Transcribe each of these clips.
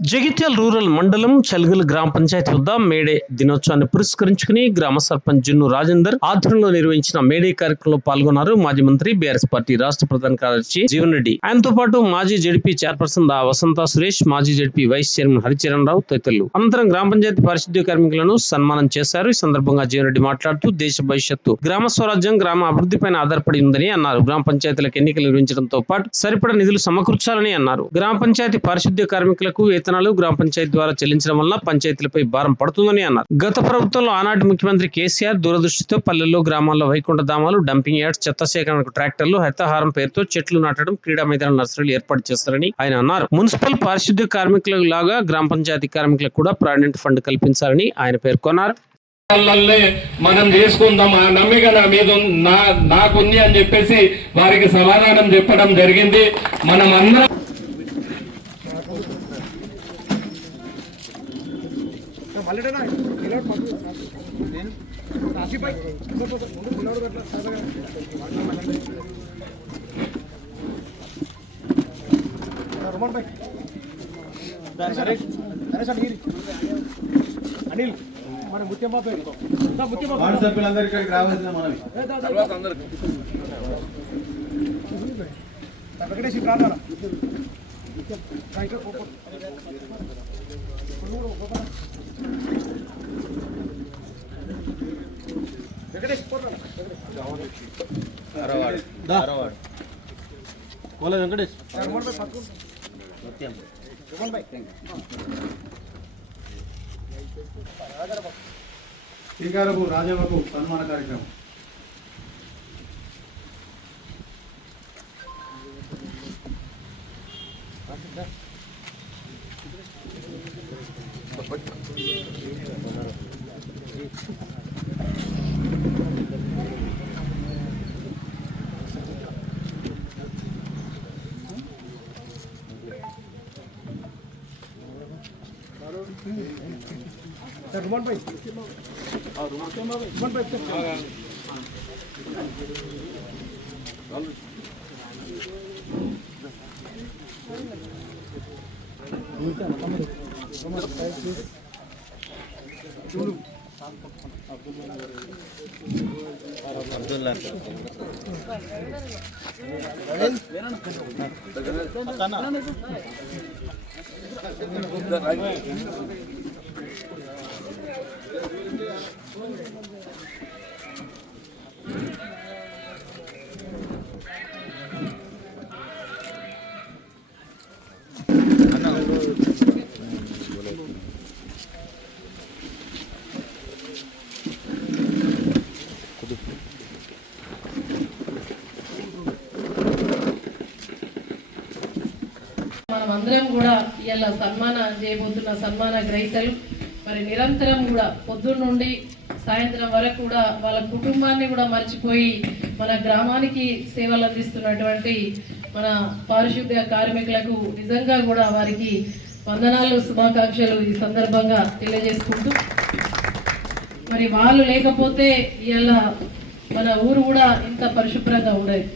Jagtial rural మండలం చల్గల్ గ్రామ పంచాయతీ వద్ద మేడే దినోత్సవాన్ని పురస్కరించుకుని గ్రామ సర్పంచ్ జున్ను రాజేందర్ ఆధ్వర్యంలో నిర్వహించిన మేడే కార్యక్రమంలో పాల్గొన్నారు మాజీ మంత్రి బీఆర్ఎస్ పార్టీ రాష్ట్ర ప్రధాన కార్యదర్శి జీవన్ రెడ్డి. ఆయనతో పాటు మాజీ జడ్పీ చైర్పర్సన్ వసంత సురేష్, మాజీ జడ్పీ వైస్ చైర్మన్ హరిచరణ్ రావు తదితరులు. అనంతరం గ్రామ పంచాయతీ పారిశుద్ధ్య కార్మికులను సన్మానం చేశారు. ఈ సందర్భంగా జీవన్ రెడ్డి మాట్లాడుతూ దేశ భవిష్యత్తు గ్రామ స్వరాజ్యం, గ్రామ అభివృద్ధిపైన ఆధారపడి ఉందని అన్నారు. గ్రామ పంచాయతీలకు ఎన్నికలు నిర్వహించడంతో పాటు సరిపడా నిధులు సమకూర్చాలని అన్నారు. గ్రామ పంచాయతీ పారిశుద్ధ్య కార్మికులకు వేతనాలు గ్రామ పంచాయతీ ద్వారా చెల్లించడం వల్ల పంచాయతీలపై భారం పడుతుందని అన్నారు. గత ప్రభుత్వంలో ఆనాటి ముఖ్యమంత్రి కేసీఆర్ దూరదృష్టితో పల్లెల్లో, గ్రామాల్లో వైకుంఠ ధామాలు, డంపింగ్ యార్డ్స్, చెత్త సేకరణకు ట్రాక్టర్లు, హరితహారం పేరుతో చెట్లు నాటడం, క్రీడా మైదాన నర్సరీలు ఏర్పాటు చేస్తారని ఆయన అన్నారు. మున్సిపల్ పారిశుద్ధ్య కార్మికుల లాగా గ్రామ పంచాయతీ కార్మికులకు కూడా ప్రావిడెంట్ ఫండ్ కల్పించాలని ఆయన పేర్కొన్నారు. మనం చేసుకుందాం, ఆ నమ్మిక నా మీద నాకుంది అని చెప్పేసి వారికి సమాధానం చెప్పడం జరిగింది. మనం అందరం అనిల్ మన ముత్యమ్మ సభ్యులందరికీ ఇక్కడికి రావాల్సిన మనవి వెంకటేష్ ప్రార్థన వెంకటేష్ శ్రీకారపు రాజమ్మకు సన్మాన కార్యక్రమం. रुमान भाई रुमान भाई अब्दुल्ला మనమందరం కూడా ఇలా సన్మానం చేయబోతున్న సన్మాన గ్రహీతలు మరి నిరంతరం కూడా పొద్దున్న నుండి సాయంత్రం వరకు కూడా వాళ్ళ కుటుంబాన్ని కూడా మర్చిపోయి మన గ్రామానికి సేవలు అందిస్తున్నటువంటి మన పారిశుద్ధ్య కార్మికులకు నిజంగా కూడా వారికి వందనాలు, శుభాకాంక్షలు ఈ సందర్భంగా తెలియజేసుకుంటూ మరి వాళ్ళు లేకపోతే ఇలా మన ఊరు కూడా ఇంత పరిశుభ్రంగా ఉండేది.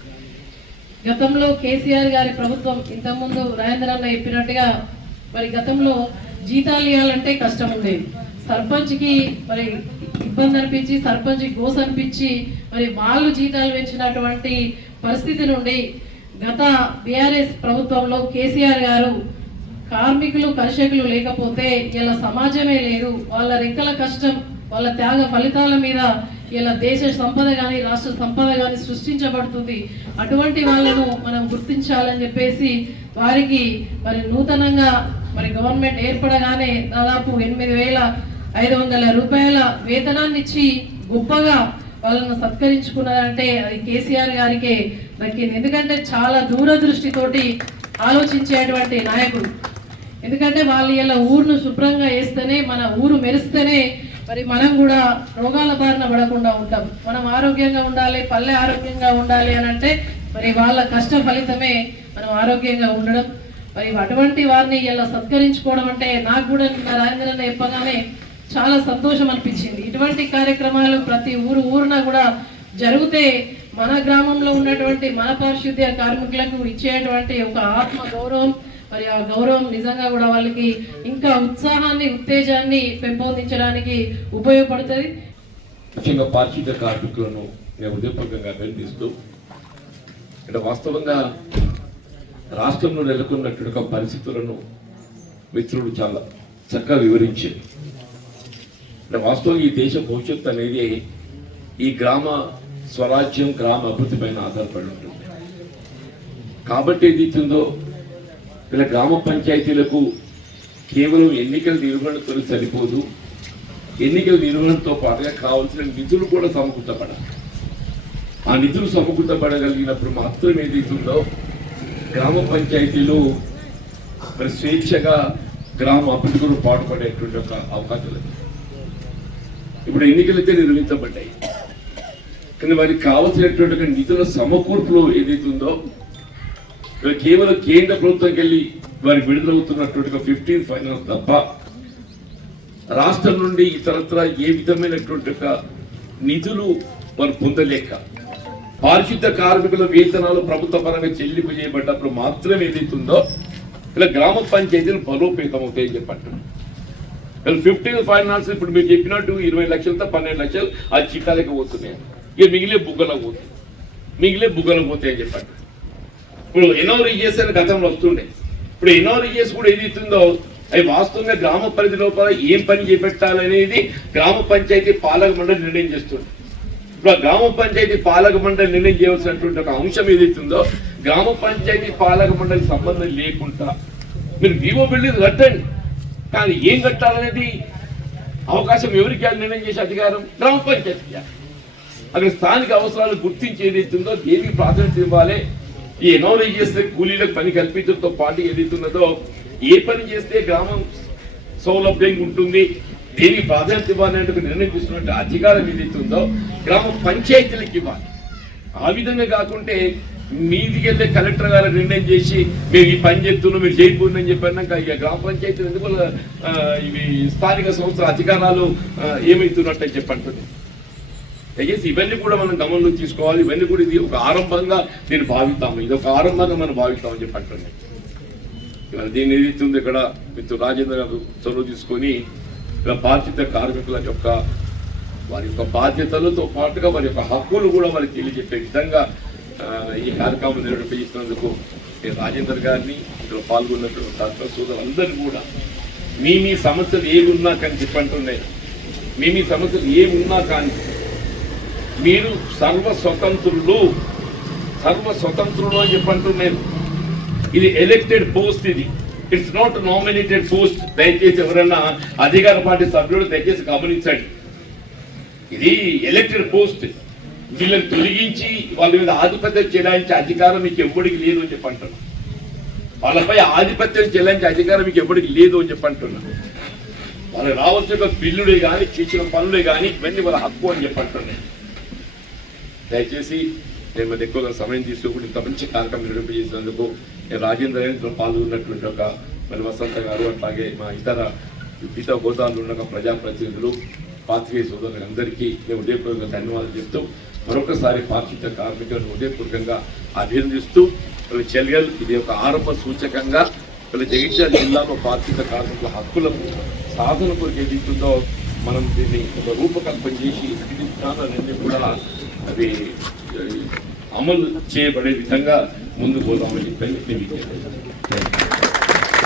గతంలో కేసీఆర్ గారి ప్రభుత్వం ఇంతకుముందు రాజేంద్రన్న చెప్పినట్టుగా మరి గతంలో జీతాలు ఇవ్వాలంటే కష్టం ఉండేది. సర్పంచ్కి మరి ఇబ్బంది అనిపించి, సర్పంచ్కి గోస అనిపించి మరి వాళ్ళు జీతాలు పెంచినటువంటి పరిస్థితి నుండి గత బీఆర్ఎస్ ప్రభుత్వంలో కేసీఆర్ గారు కార్మికులు, కర్షకులు లేకపోతే ఇలా సమాజమే లేదు, వాళ్ళ రెక్కల కష్టం, వాళ్ళ త్యాగ ఫలితాల మీద ఇలా దేశ సంపద కానీ రాష్ట్ర సంపద కానీ సృష్టించబడుతుంది. అటువంటి వాళ్ళను మనం గుర్తించాలని చెప్పేసి వారికి మరి నూతనంగా మరి గవర్నమెంట్ ఏర్పడగానే దాదాపు 8,500 రూపాయల వేతనాన్ని ఇచ్చి గొప్పగా వాళ్ళను సత్కరించుకున్నారంటే అది కేసీఆర్ గారికే దక్కింది. ఎందుకంటే చాలా దూరదృష్టితోటి ఆలోచించేటువంటి నాయకుడు. ఎందుకంటే వాళ్ళు ఇలా ఊరును శుభ్రంగా వేస్తేనే, మన ఊరు మెరిస్తేనే మరి మనం కూడా రోగాల బారిన పడకుండా ఉంటాం. మనం ఆరోగ్యంగా ఉండాలి, పల్లె ఆరోగ్యంగా ఉండాలి అని అంటే మరి వాళ్ళ కష్ట ఫలితమే మనం ఆరోగ్యంగా ఉండడం. మరి అటువంటి వారిని ఇలా సత్కరించుకోవడం అంటే నాకు కూడా రాజేంద్రన్న చెప్పగానే చాలా సంతోషం అనిపించింది. ఇటువంటి కార్యక్రమాలు ప్రతి ఊరున కూడా జరిగితే మన గ్రామంలో ఉన్నటువంటి మన పారిశుద్ధ్య కార్మికులకు ఇచ్చేటువంటి ఒక ఆత్మ గౌరవం, మరి ఆ గౌరవం నిజంగా కూడా వాళ్ళకి ఇంకా ఉత్సాహాన్ని ఉత్తేజాన్ని పెంపొందించడానికి ఉపయోగపడుతుంది. ముఖ్యంగా పారిశుద్ధ్య కార్మికులను నేను హృదయపూర్వకంగా అభినందిస్తూ, అంటే వాస్తవంగా రాష్ట్రంలో నెలకొన్నటువంటి పరిస్థితులను మిత్రుడు చాలా చక్కగా వివరించారు. అంటే వాస్తవంగా ఈ దేశ భవిష్యత్తు అనేది ఈ గ్రామ స్వరాజ్యం, గ్రామ అభివృద్ధి పైన ఆధారపడి ఉంటుంది. కాబట్టి ఏదైతుందో ఇలా గ్రామ పంచాయతీలకు కేవలం ఎన్నికల నిర్వహణతో సరిపోదు, ఎన్నికల నిర్వహణతో పాటుగా కావాల్సిన నిధులు కూడా సమకూర్చబడాలి. ఆ నిధులు సమకూర్చబడగలిగినప్పుడు మాత్రం ఏదైతుందో గ్రామ పంచాయతీలు మరి స్వేచ్ఛగా గ్రామ అభివృద్ధిలో పాటుపడేటువంటి ఒక అవకాశం లేదు. ఇప్పుడు ఎన్నికలైతే నిర్వహించబడ్డాయి, కానీ వారికి కావలసినటువంటి నిధుల సమకూర్పులో ఏదైతుందో కేవలం కేంద్ర ప్రభుత్వంకి వెళ్ళి వారికి విడుదలవుతున్నటువంటి 15 ఫైనాన్స్ తప్ప రాష్ట్రం నుండి ఇతరత్ర ఏ విధమైనటువంటి నిధులు వారు పొందలేక, పారిశుద్ధ కార్మికుల వేతనాలు ప్రభుత్వ పరంగా చెల్లింపు చేయబడ్డప్పుడు మాత్రమే ఏదైతుందో ఇలా గ్రామ పంచాయతీలు బలోపేతం అవుతాయని చెప్పండి. 15 ఫైనాన్స్ ఇప్పుడు మీరు చెప్పినట్టు 20 లక్షలతో 12 లక్షలు ఆ చిట్టాలకు పోతున్నాయి. ఇక మిగిలే బుగ్గలకు పోతాయని చెప్పండి. ఇప్పుడు ఎన్ఆర్ఈఎస్ అని గతంలో వస్తుండే, ఇప్పుడు ఎన్ఆర్ఈఎస్ కూడా ఏదైతుందో అవి వాస్తవంగా గ్రామ పరిధి లోపల ఏం పని చేపట్టాలనేది గ్రామ పంచాయతీ పాలక మండలి నిర్ణయం చేస్తుంది. ఇప్పుడు ఆ గ్రామ పంచాయతీ పాలక మండలి నిర్ణయం చేయవలసినటువంటి ఒక అంశం ఏదైతుందో గ్రామ పంచాయతీ పాలక మండలి సంబంధం లేకుండా మీరు వివో బిల్డింగ్ కట్టండి, కానీ ఏం కట్టాలనేది అవకాశం ఎవరికి నిర్ణయం చేసే అధికారం గ్రామ పంచాయతీ. అక్కడ స్థానిక అవసరాలు గుర్తించి ఏదైతుందో దేనికి ప్రాధాన్యత ఇవ్వాలి, ఈ ఎన్ఆర్ఈఎస్ కూలీలకు పని కల్పించడంతో పాటు ఏదైతున్నదో ఏ పని చేస్తే గ్రామం సౌలభ్యంగా ఉంటుంది, దేనికి ప్రాధాన్యత ఇవ్వాలనే నిర్ణయం తీసుకున్నట్టు అధికారం ఏదైతుందో గ్రామ పంచాయతీలకు ఇవ్వాలి. ఆ విధంగా కాకుంటే మీదికి వెళ్ళే కలెక్టర్ గారు నిర్ణయం చేసి మేము ఈ పని చేస్తున్నాం మీరు చేయకూడదు అని చెప్పాక ఇక గ్రామ పంచాయతీలు ఎందుకు ఇవి స్థానిక సంస్థల అధికారాలు ఏమవుతున్నట్టు అని చెప్పంటుంది. దయచేసి ఇవన్నీ కూడా మనం గమనంలో తీసుకోవాలి. ఇవన్నీ కూడా ఇది ఒక ఆరంభంగా నేను భావిస్తాము, ఇది ఒక ఆరంభంగా మనం భావిస్తామని చెప్పి అంటున్నాయి. ఇవాళ దీన్ని ఏదైతుంది ఇక్కడ మిత్రుడు రాజేంద్ర గారు చొరవ తీసుకొని ఇలా బాధ్యత కార్మికుల యొక్క వారి యొక్క బాధ్యతలతో పాటుగా వారి యొక్క హక్కులు కూడా వారికి తెలియజెప్పే విధంగా ఈ కార్యక్రమం నిర్వహిస్తున్నందుకు నేను రాజేందర్ గారిని ఇందులో పాల్గొన్నటువంటి డాక్టర్ సోదరులందరినీ కూడా మీ సమస్యలు ఏమున్నా కానీ చెప్పంటున్నాయి, మీ సమస్యలు ఏమున్నా కానీ మీరు సర్వస్వతంత్రులు అని చెప్పంటున్నాను. ఇది ఎలక్టెడ్ పోస్ట్, ఇది ఇట్స్ నాట్ నామినేటెడ్ పోస్ట్. దయచేసి ఎవరన్నా అధికార పార్టీ సభ్యుడు దయచేసి గమనించండి, ఇది ఎలక్టెడ్ పోస్ట్. వీళ్ళని తొలగించి వాళ్ళ మీద ఆధిపత్యం చెలాయించే అధికారం మీకు ఎవ్వడికి లేదు అని చెప్పంటున్నా. వాళ్ళపై ఆధిపత్యం చెలాయించే అధికారం మీకు ఎవ్వడికి లేదు అని చెప్పంటున్నా. వాళ్ళకి రావాల్సిన బిల్లులే కానీ చేసిన పనులే కానీ ఇవన్నీ వాళ్ళ హక్కు అని చెప్పంటున్నాయి. దయచేసి నేను మరి ఎక్కువగా సమయం తీసుకోకుండా ఇంత మంచి కార్యక్రమం నిర్వహించినందుకు నేను రాజేంద్ర గారితో పాల్గొన్నటువంటి ఒక మరి వసంత గారు, అట్లాగే మా ఇతర హోదాలు ఉన్న ప్రజాప్రతినిధులు, పాత్రికేయ సోదరులందరికీ నేను హృదయపూర్వకంగా ధన్యవాదాలు చెప్తూ మరొకసారి పారిశుద్ధ్య కార్మికులను హృదయపూర్వకంగా అభినందిస్తూ చెల్గల్ ఇది ఒక ఆరంభ సూచకంగా జగిత్యాల జిల్లాలో పారిశుద్ధ్య కార్మికుల హక్కుల సాధన కొరకు ఏదైతుందో మనం దీన్ని ఒక రూపకల్పన చేసి అన్ని విధానాలన్నీ కూడా అవి అమలు చేయబడే విధంగా ముందుకు పోదామని చెప్పి తెలియజేయాలి.